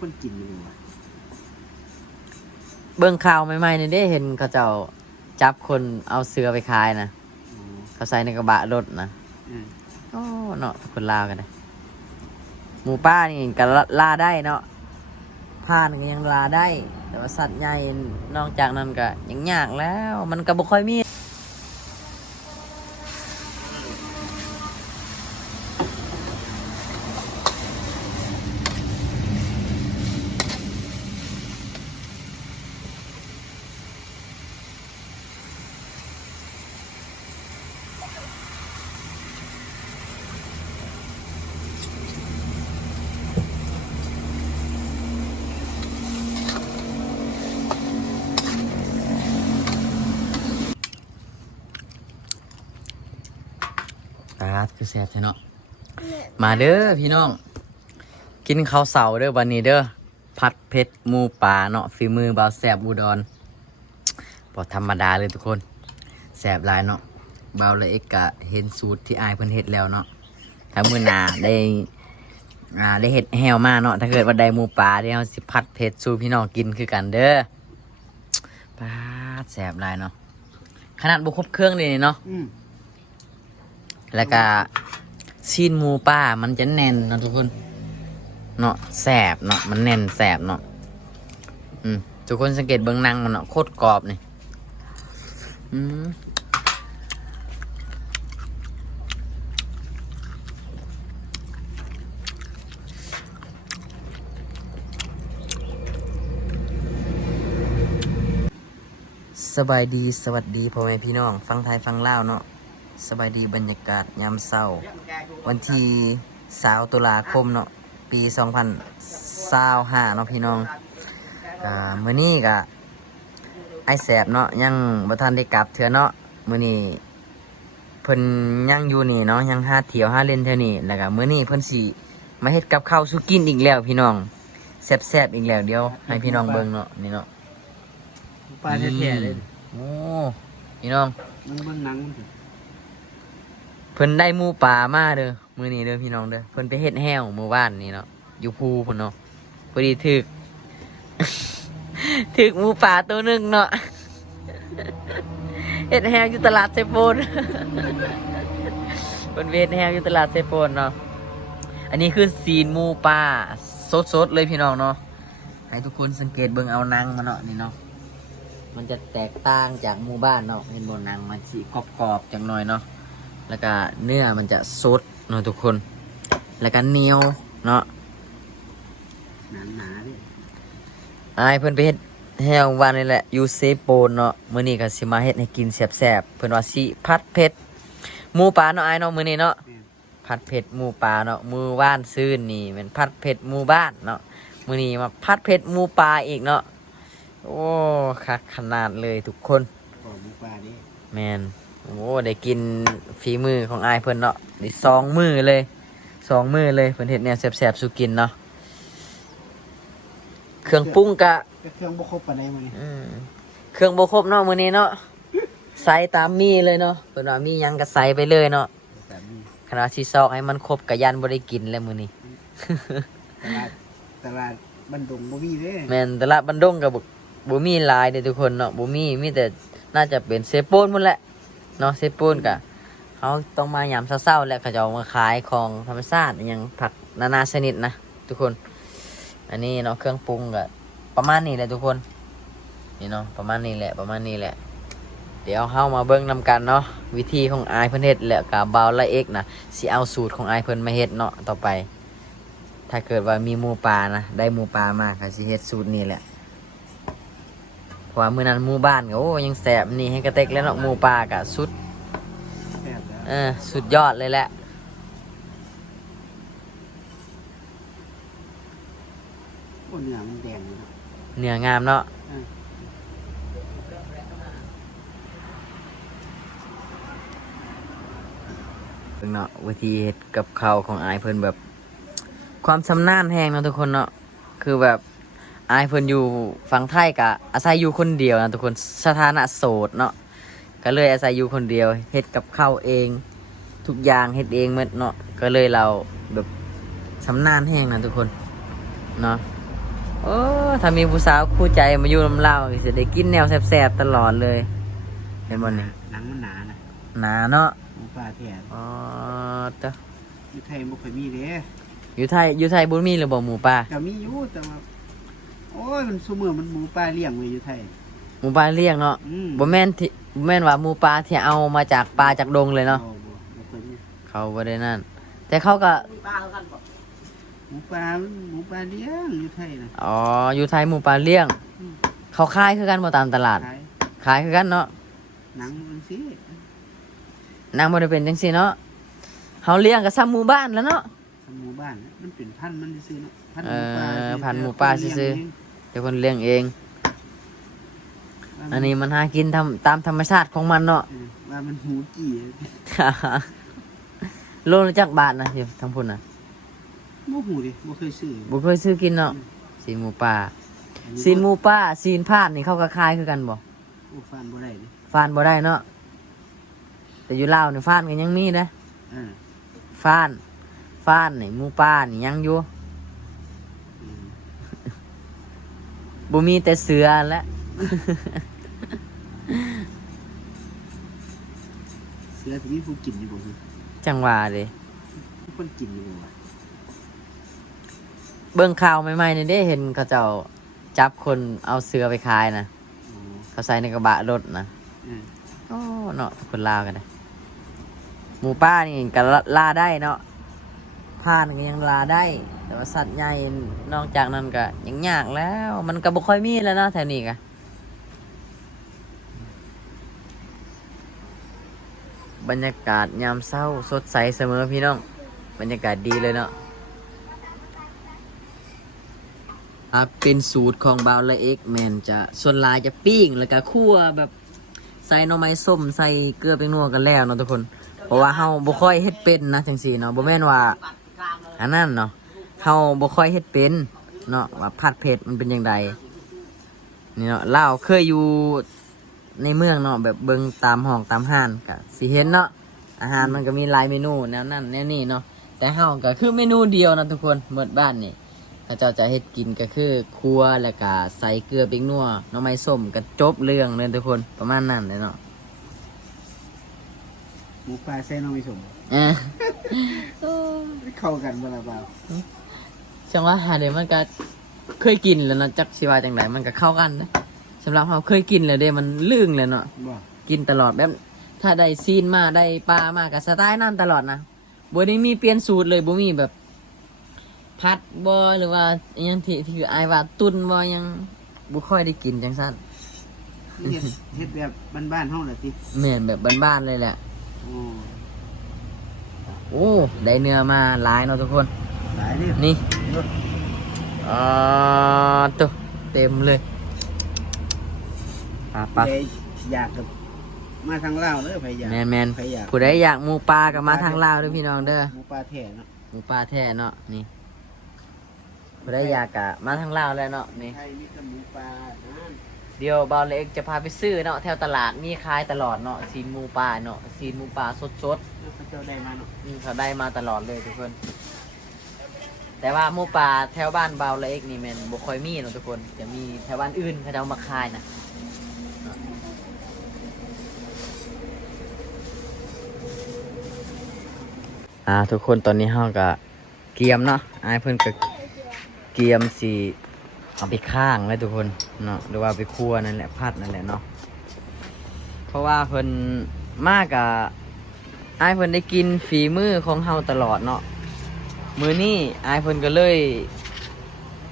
คนกินอยู่ว่ะเบิ่งข่าวใหม่ๆนี่ได้เห็นเขาเจ้าจับคนเอาเสือไปขายนะเขาใส่ในกระบะรถนะโอ้เนาะคนลาวกันเลยหมูป้านี่ก็ล่าได้เนาะผ่านก็ยังล่าได้แต่ว่าสัตว์ใหญ่นอกจากนั้นก็ยังยากแล้วมันก็บ่ค่อยมีตาคือแซ่บใช่เนาะมาเด้อพี่น้องกินข้าวเสาเด้อวันนี้เด้อผัดเผ็ดหมูป่าเนาะฝีมือบ่าวแซ่บอุดรพอธรรมดาเลยทุกคนแซ่บหลายเนาะบ่าวละเอกกะเห็นสูตรที่อายเพิ่นเฮ็ดแล้วเนาะถ้ามื้อหน้าได้เฮ็ดแฮวมาเนาะถ้าเกิดว่าได้หมูป่าเดี๋ยวสิผัดเผ็ดสู่พี่น้องกินคือกันเด้อปาดแซ่บหลายเนาะขนาดบ่ครบเครื่องเลยเนาะแล้วก็ซีนหมูป่ามันจะแน่นนะทุกคนเนาะแสบเนาะมันแน่นแสบเนาะทุกคนสังเกตเบื้องหนังมันเนาะโคตรกรอบนี่สบายดีสวัสดีพ่อแม่พี่น้องฟังไทยฟังลาวเนาะสบายดีบรรยากาศยามเช้าวันที่20 ตุลาคมเนาะปี2025เนาะพี่น้องมื้อนี้ก็ไอ้แสบเนาะยังบ่ทันได้กลับเถื่อเนาะมื้อนี้เพิ่นยังอยู่นี่เนาะยังหาเที่ยวหาเล่นเท่านี้แล้วก็มื้อนี้เพิ่นสิมาเฮ็ดกับข้าวสู่กินอีกแล้วพี่น้องแซ่บๆอีกแล้วเดี๋ยวให้พี่น้องเบิ่งเนาะนี่เนาะปลาแท้ๆเลยโอ้พี่น้องมันเบิ่งหนังมันเพิ่นได้หมูป่ามาเด้อมื้อนี้เด้อพี่น้องเด้อเพิ่นไปเฮ็ดแห้วเมื่อวานนี่เนาะอยู่ภูพุ่นเนาะพอดีถึก ถึกหมูป่าตัวนึงเนาะ เฮ็ดแห้วอยู่ตลาดเซโปน เพิ่นเฮ็ดแห้วอยู่ตลาดเซโปนเนาะอันนี้คือซีนหมูป่าสดๆเลยพี่น้องเนาะให้ทุกคนสังเกตเบิ่งเอาหนังมาเนาะนี่เนาะมันจะแตกต่างจากหมู่บ้านเนาะเห็นบ่หนังมันสิกรอบๆจังหน่อยเนาะแล้วก็เนื้อมันจะสดเนาะทุกคนแล้วก็เหนียวเนาะหนาดิอายเพิ่นไปเฮ็ดแฮววันนี่แหละอยู่เซโปนเนาะมื้อนี้ก็สิมาเฮ็ดให้กินแซ่บๆเพิ่นว่าสิผัดเผ็ดหมูป่าเนาะอายเนาะมื้อนี้เนาะผัดเผ็ดหมูป่าเนาะมื้อว่านซื่นนี่เป็นผัดเผ็ดหมู่บ้านเนาะมื้อนี้มาผัดเผ็ดหมูป่าอีกเนาะโอ้คักขนาดเลยทุกคนหมูปลาดิแม่นโอ้ได้กินฝีมือของอายเพิ่นเนาะได้2 มื้อเลย2 มื้อเลยเพิ่นเฮ็ดแนวแซ่บๆสู่กินเนาะเครื่องปรุงกะเครื่องบ่ครบปานใดมื้อนี้เครื่องบ่ครบเนาะมื้อนี้เนาะใส่ตามมีเลยเนาะเพิ่นว่ามีหยังก็ใส่ไปเลยเนาะขนาดสิซอกให้มันครบก็ยันบ่ได้กินแล้วมื้อนี้ ตลาดบ้านดงบ่มีเด้แม่นตลาดบ้านดงก็บ่มีหลายเด้ทุกคนเนาะบ่มีแต่น่าจะเป็นเซโปนพุ่นแหละเนาะเซโปนก็เขาต้องมายามเช้าๆแล้วเขาจะเอามาขายของธรรมชาติอหยังผักนานาชนิดนะทุกคนอันนี้เนาะเครื่องปรุงก็ประมาณนี้แหละทุกคนนี่เนาะประมาณนี้แหละเดี๋ยวเฮามาเบิ่งนำกันเนาะวิธีของอายเพิ่นเฮ็ดแล้วก็บ่าวละเอกนะสิเอาสูตรของอายเพิ่นมาเฮ็ดเนาะต่อไปถ้าเกิดว่ามีหมูป่านะได้หมูป่ามาก็สิเฮ็ดสูตรนี้แหละเพราะว่ามื้อนั้นหมู่บ้านก็โอ้ยังแซ่บนี่ให้กระเต็กแล้วเนาะหมูป่าก็สุดสุดยอดเลยแหละโอ้เนื้อมันแดงอยู่เนาะเนื้องามเนาะเนาะวิธีเฮ็ดกับข้าวของอายเพิ่นแบบความชำนาญแฮงเนาะทุกคนเนาะคือแบบอายเพิ่นอยู่ฝั่งไทยก็อาศัยอยู่คนเดียวนะทุกคนสถานะโสดเนาะก็เลยอาศัยอยู่คนเดียวเฮ็ดกับข้าวเองทุกอย่างเฮ็ดเองหมดเนาะก็เลยเราแบบชำนาญแฮงนะทุกคนเนาะ โอ้ถ้ามีผู้สาวคู่ใจมาอยู่ลำเล่าก็จะได้กินแนวแซ่บๆตลอดเลยเห็นบ่นี่ หนังมันหนานะ หนาเนาะ หมูป่าแท้ อ๋อเด้อ อยู่ไทยบ่ค่อยมีเด้ อยู่ไทยบ่มีหรือบ่หมูป่า ก็มีอยู่แต่ว่าโอ้ยมันซุมื้อมันหมูป่าเลี้ยงไว้อยู่ไทย หมูป่าเลี้ยงเนาะ อืม บ่แม่นที่บ่แม่นว่าหมูป่าที่เอามาจากป่าจากดงเลยเนาะ บ่ค่อยมี เขาบ่ได้นั่น แต่เขาก็ หมูป่ามันหมูป่าเลี้ยงอยู่ไทยนะ อ๋ออยู่ไทยหมูป่าเลี้ยง อืม เขาขายคือกันบ่ตามตลาด ขาย ขายคือกันเนาะ หนังมันสิ นางบ่ได้เป็นจังซี่เนาะเฮาเลี้ยงก็ซ้ำหมู่บ้านแล้วเนาะ ทำหมู่บ้านนะมันเป็นพันธุ์มันซื่อๆเนาะพันธุ์ เอ หมูป่า อพันธุ์หมูป่าซื่อ เดี๋ยวคนเลี้ยงเอง อันนี้มันหากินตามธรรมชาติของมันเนาะ ว่ามันหูกี่ โลละจักบาทนะอยู่ทางพุ่นน่ะ บ่หูดิบ่เคยซื้อ บ่เคยซื้อกินเนาะซีนหมูป่าซีนหมูป่าซีนพาดนี่เขาก็ขายคือกันบ่ โอ้ฟานบ่ได้ดิ ฟานบ่ได้เนาะแต่อยู่ลาวนี่ฟานก็ยังมีนะ เออ ฟานนี่หมูป่านี่ยังอยู่ อืม บ่มีแต่เสือและ เสือสิมีผู้กินอยู่บ่คือ จังหว่าเด้ มีคนกินอยู่บ่วะ เบิ่งข่าวใหม่ๆนี่ได้เห็นเขาเจ้าจับคนเอาเสือไปขายนะ อ๋อ เขาใส่ในกระบะรถนะ เออ โอ้เนาะคนลาวกันเลยหมูป่านี่ก็ลาได้เนาะผ่านก็ยังลาได้ แต่ว่าสัตว์ใหญ่นอกจากนั้นก็ยังยากแล้ว มันก็บ่ค่อยมีแล้วเนาะแถวนี้ก็บรรยากาศยามเช้าสดใสเสมอพี่น้องบรรยากาศดีเลยเนาะเป็นสูตรของบาวละเอ็กแมนจะส่วนหลายจะปิ้งแล้วก็คั่วแบบใส่หน่อไม้ส้มใส่เกลือเป็นนัวกันแล้วเนาะทุกคน เพราะว่าเฮาบ่ค่อยเฮ็ดเป็นนะจังซี่เนาะบ่แม่นว่าอันนั้นเนาะเฮาบ่ค่อยเฮ็ดเป็นเนาะว่าผัดเผ็ดมันเป็นจังไดนี่เนาะลาวเคยอยู่ในเมืองเนาะแบบเบิ่งตามห้องตามห้านก็สิเห็นเนาะอาหารมันก็มีหลายเมนูแนวนั้นแนวนี้เนาะแต่เฮาก็คือเมนูเดียวนะทุกคนหมดบ้านนี่เขาเจ้าจะเฮ็ดกินก็คือครัวแล้วก็ใส่เกลือเป็นนัวหน่อไม้ส้มก็จบเรื่องเลยทุกคนประมาณนั้นเลยเนาะ หมูป่าใส่น้องไม่สม อ่า เข้ากันบ่ล่ะบ่าว จังว่าหาเดี๋ยวมันก็เคยกินแล้วเนาะจักสิว่าจังไดมันก็เข้ากันนะสำหรับเราเคยกินแล้วเด้มันลื่นเลยเนาะ บ่ กินตลอดแบบถ้าได้ซีนมาได้ปลามาก็สไตล์นั่นตลอดนะบ่ได้มีเปลี่ยนสูตรเลยบ่มีแบบผัดบ่หรือว่าอิหยังที่อายว่าตุนบ่ยังบ่ค่อยได้กินจังซั่น เฮ็ดแบบบ้านๆเฮาน่ะติ แม่นแบบบ้านๆเลยแหละ โอ้ โอ้ได้เนื้อมาหลายเนาะทุกคน หลายเนี่ย นี่ตัวเต็มเลยปะ ใครอยากกับมาทางลาวเด้อไผอยาก แมน ไผอยาก ผู้ใดอยากหมูปลาก็มาทางลาวเด้อพี่น้องเด้อ หมูป่าแท้เนาะ หมูปลาแท้เนาะนี่ผู้ใดอยากก็มาทางลาวแล้วเนาะนี่ ไทยมีแต่หมูป่านั่น เดี๋ยวบ่าวเล็กจะพาไปซื้อเนาะแถวตลาดมีขายตลอดเนาะซีนหมูปลาเนาะซีนหมูปลาสด แล้วเขาเจ้าได้มาเนาะ ๆเขาได้มาตลอดเลยทุกคน แต่ว่าหมูปลาแถวบ้านบ่าวเล็กนี่แม่นบ่ค่อยมีเนาะทุกคนจะมีแถวบ้านอื่นเขาจะเอามาขายนะทุกคนตอนนี้เฮาก็เกียมเนาะอ้ายเพิ่นก็เกียมสิเอาไปข้างเลยทุกคนเนาะหรือว่าไปคั่วนั่นแหละผัดนั่นแหละเนาะเพราะว่าเพิ่นมากอะอ้ายเพิ่นได้กินฝีมือของเฮาตลอดเนาะมื้อนี้อ้ายเพิ่นก็เลย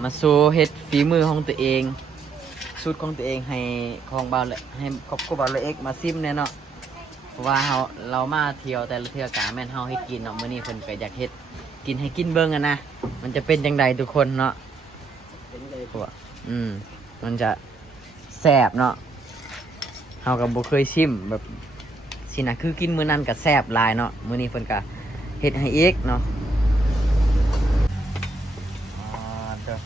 มาโชว์เฮ็ดฝีมือของตัวเองสูตรของตัวเองให้ของบ่าวละให้ครอบครัวบ่าวละเอ็กมาซิมแน่เนาะเพราะว่าเรามาเที่ยวแต่ละเทื่อกะแม่นเฮาให้กินเนาะมื้อนี้เพิ่นก็อยากเฮ็ดกินให้กินเบิ่งอะนะมันจะเป็นจังไดทุกคนเนาะ เป็นเลย พวกมันจะแซ่บเนาะเฮากับบ่เคยชิมแบบสินะคือกินมื้อนั้นก็แซ่บหลายเนาะมื้อนี้เพิ่นก็เฮ็ดให้อีกเนาะเด้อ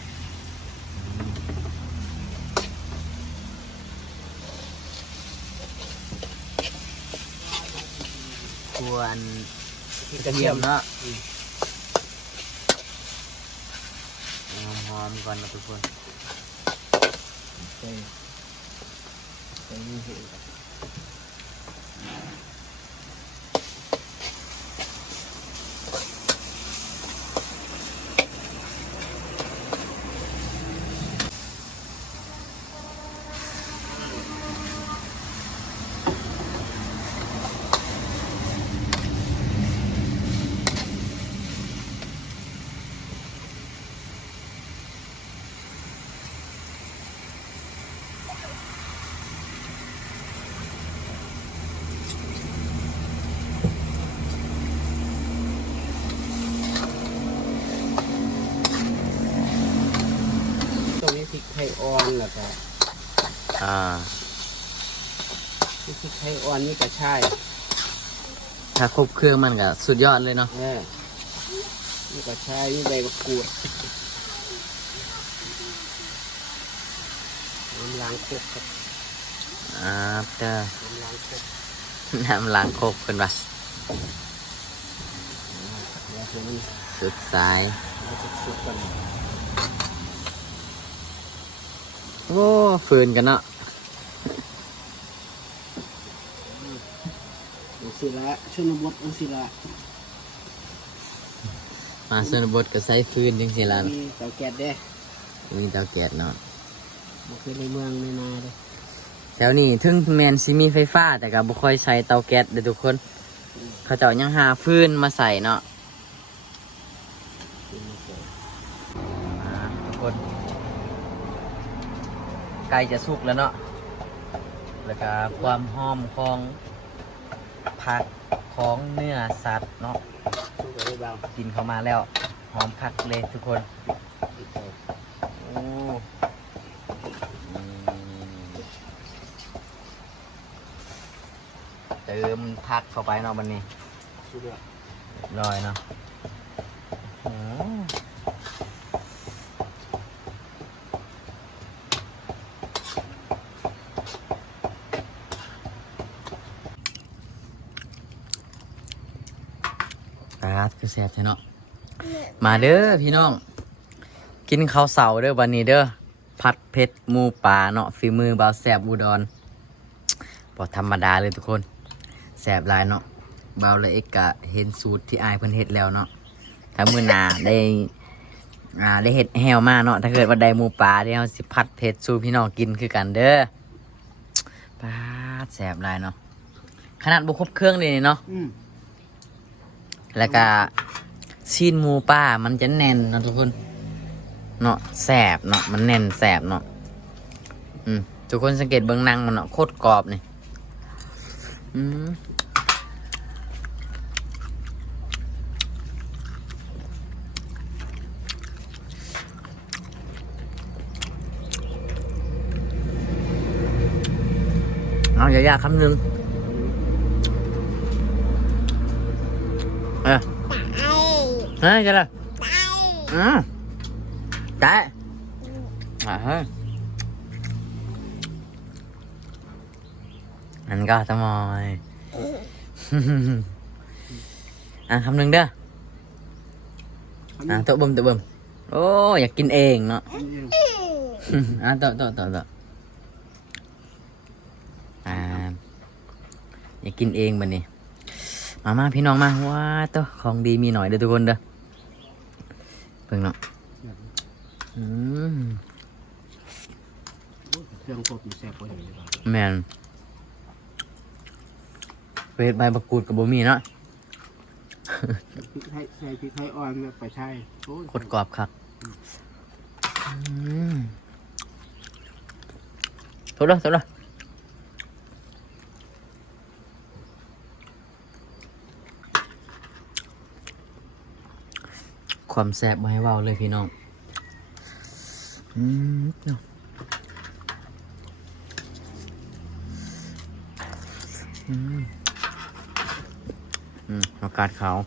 ควรกระเทียมเนาะหอมๆ ก่อนนะทุกคน ใส่นี่เห็น ตรงนี้พริกไทยอ่อนแล้วก็ พริกไทยอ่อนนี่กระชาย ถ้าครบเครื่องมันก็สุดยอดเลยเนาะ นี่กระชายนี่ใบมะกรูดน้ำล้างครกครับ เด้อ น้ำล้างครกน้ำล้างโคกเพิ่นว่า แล้วคือมัน สุดสาย มันจะสุกกัน โอ้ฟืนกันเนาะ อุศิระชนบทอุศิระ มาชนบทก็ใช้ฟืนจังซี่ล่ะ มีเตาแก๊สเด้ มีเตาแก๊สเนาะ มันคือในเมืองในนาเด้ แถวนี้ถึงแม่นสิมีไฟฟ้าแต่ก็บ่ค่อยใช้เตาแก๊สเด้อทุกคน เขาเจ้ายังหาฟืนมาใส่เนาะทุกคนไก่จะสุกแล้วเนาะแล้วก็ความหอมของผักของเนื้อสัตว์เนาะ สุกเลยเบา กินเข้ามาแล้วหอมคักเลยทุกคนโอ้อืมเติมผักเข้าไปเนาะวันนี้ สุกเลย ลอยเนาะโอ้ตาคือแซ่บใช่เนาะมาเด้อพี่น้อง กินข้าวเสาเด้อวันนี้เด้อผัดเผ็ดหมูป่าเนาะฝีมือบ่าวแซ่บอุดรบ่ธรรมดาเลยทุกคนแซ่บหลายเนาะบ่าวละเอกกะเห็นสูตรที่อายเพิ่นเฮ็ดแล้วเนาะถ้ามื้อหน้าได้เฮ็ดแฮวมาเนาะถ้าเกิดว่าได้หมูป่าเดี๋ยวเฮาสิผัดเผ็ดสู่พี่น้องกินคือกันเด้อปาดแซ่บหลายเนาะขนาดบ่ครบเครื่องเลยเนาะ แล้วก็ซีนหมูป่ามันจะแน่นเนาะทุกคนเนาะแสบเนาะมันแน่นแสบเนาะทุกคนสังเกตเบื้องหนังมันเนาะโคตรกรอบนี่เอาอย่าคำหนึ่งจะละได้เฮ้ยอันก็ทำไมคำหนึ่งเด้อตัวบึมโอ้อยากกินเองเนาะตัวอยากกินเองบัดนี้มาพี่น้องมาว้าตัวของดีมีหน่อยเด้อทุกคนเด้อเพิ่งเนาะเครื่องครบอยู่แซ่บกว่าอย่างนี้ป่ะ แมนเวทใบมะกรูดกับบ่มีเนาะ พริกไทยใส่พริกไทยอ่อนแบบไปใช่โอ้ย โคตรกรอบครับถูกแล้วความแซ่บมาให้เว้าเลยพี่น้องอากาศขาว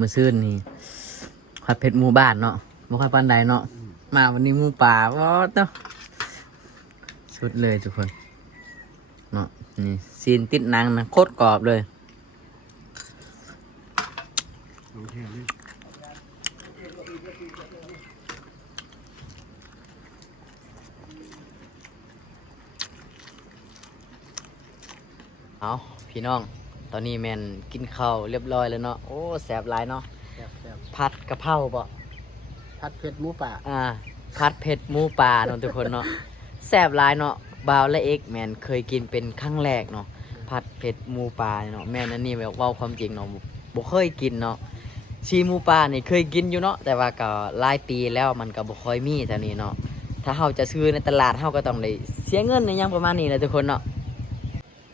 มื้อซื่นนี่ผัดเผ็ดหมู่บ้านเนาะ บ่ค่อยปานใดเนาะมาวันนี้หมูป่าว้าวเนาะสุดเลยทุกคนเนาะนี่ซีนติดหนังนะโคตรกรอบเลยเอาพี่น้องตอนนี้แมนกินข้าวเรียบร้อยแล้วเนาะโอ้แสบหลายเนาะ แซ่บ ผัดกะเพราบ่ ๆผัดเผ็ดหมูป่า ผัดเผ็ดหมูป่าเนาะทุกคนเนาะแซ่บหลายเนาะบ่าวและเอกแมนเคยกินเป็นครั้งแรกเนาะผัดเผ็ดหมูป่าเนาะแม่นอันนี้แบบเว้าความจริงเนาะบ่เคยกินเนาะชีหมูป่านี่เคยกินอยู่เนาะแต่ว่าก็หลายปีแล้วมันก็บ่ค่อยมีเท่านี้เนาะถ้าเฮาจะซื้อในตลาดเฮาก็ต้องได้เสียเงินในหยังประมาณนี้แหละทุกคนเนาะ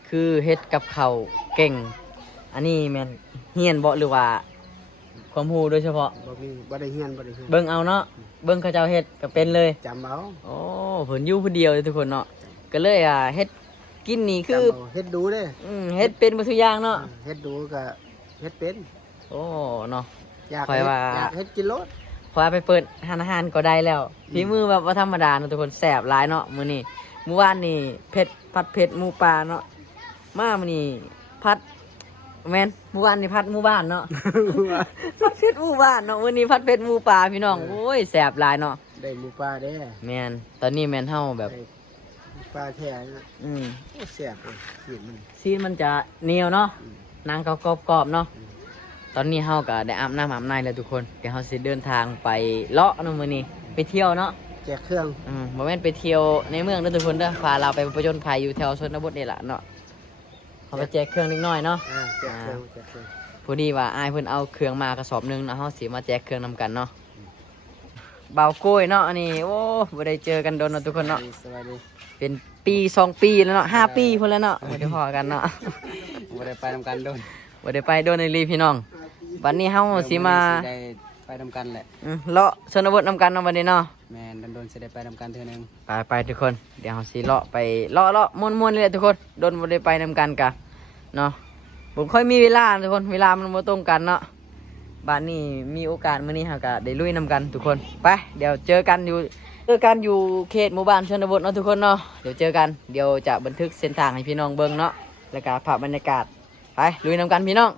คือเฮ็ดกับข้าวเก่งอันนี้แม่นเฮียนบ่หรือว่าความรู้โดยเฉพาะ บ่ได้เฮียน เบิ่งเอาเนาะเบิ่งเขาเจ้าเฮ็ดก็เป็นเลย จำเอา โอ้เพิ่นอยู่ผู้เดียวเลยทุกคนเนาะก็เลยเฮ็ดกินนี่คือ จำเอาเฮ็ดดูเด้ เฮ็ดเป็นบ่ทุกอย่างเนาะ เฮ็ดดูก็เฮ็ดเป็น โอ้เนาะ อยาก ค่อยว่า อยากเฮ็ดกินรส พอไปเปิดร้านอาหารก็ได้แล้วฝีมือแบบว่าธรรมดาเนาะทุกคนแซ่บหลายเนาะมื้อนี้มื้อวานนี่ผัดเผ็ดหมูป่าเนาะมามื้อนี้ผัดแม่นมื้อวานนี่ผัดหมู่บ้านเนาะ ผัดเผ็ดหมู่บ้านเนาะมื้อนี้ผัดเผ็ดหมูป่าพี่น้องโอ้ยแซ่บหลายเนาะ ได้หมูป่าเด้ แม่นตอนนี้แม่นเฮาแบบ ได้หมูป่าแท้นะ อืม โอ้แซ่บเลยกินมัน ซีนมันจะเหนียวเนาะนางกรอบๆเนาะตอนนี้เฮาก็ได้อาบน้ำอาบในแล้วทุกคนเดี๋ยวเฮาสิเดินทางไปเลาะเนาะมื้อนี้ไปเที่ยวเนาะ แจกเครื่อง บ่แม่นไปเที่ยวในเมืองเด้อทุกคนเด้อพาเราไปผจญภัยอยู่แถวชนบทนี่ล่ะเนาะเขาไปแจกเครื่องนิดหน่อยเนาะ แจกเครื่อง พอดีว่าอ้ายเพิ่นเอาเครื่องมากระสอบหนึงเนาะเฮาสิมาแจกเครื่องนำกันเนาะเบาโก้ยเนาะอันนี้โอ้บ่ได้เจอกันโดนเนาะทุกคนเนาะ สวัสดี เป็นปี2ปีแล้วเนาะ5ปีพุ่นแล้วเนาะบ่ได้พอกันเนาะ บ่ได้ไปนำกันโดน บ่ได้ไปโดนในรีพี่น้องบัดนี้เฮาสิมา ได้ไปนำกันแหละ เลาะชนบทนำกันเนาะบัดนี้เนาะ แม่นโดนสิได้ไปนำกันเทื่อนึง ไปทุกคนเดี๋ยวเฮาสิเลาะไปเลาะม่วนๆเลยแหละทุกคนโดนบ่ได้ไปนำกันกะเนาะบ่ค่อยมีเวลาทุกคนเวลามันบ่ตรงกันเนาะบัดนี้มีโอกาสมื้อนี้เฮาก็ได้ลุยนำกันทุกคนไปเดี๋ยวเจอกันอยู่เขตหมู่บ้านชนบทเนาะทุกคนเนาะเดี๋ยวเจอกันเดี๋ยวจะบันทึกเส้นทางให้พี่น้องเบิ่งเนาะแล้วก็ภาพบรรยากาศไปลุยนำกันพี่น้อง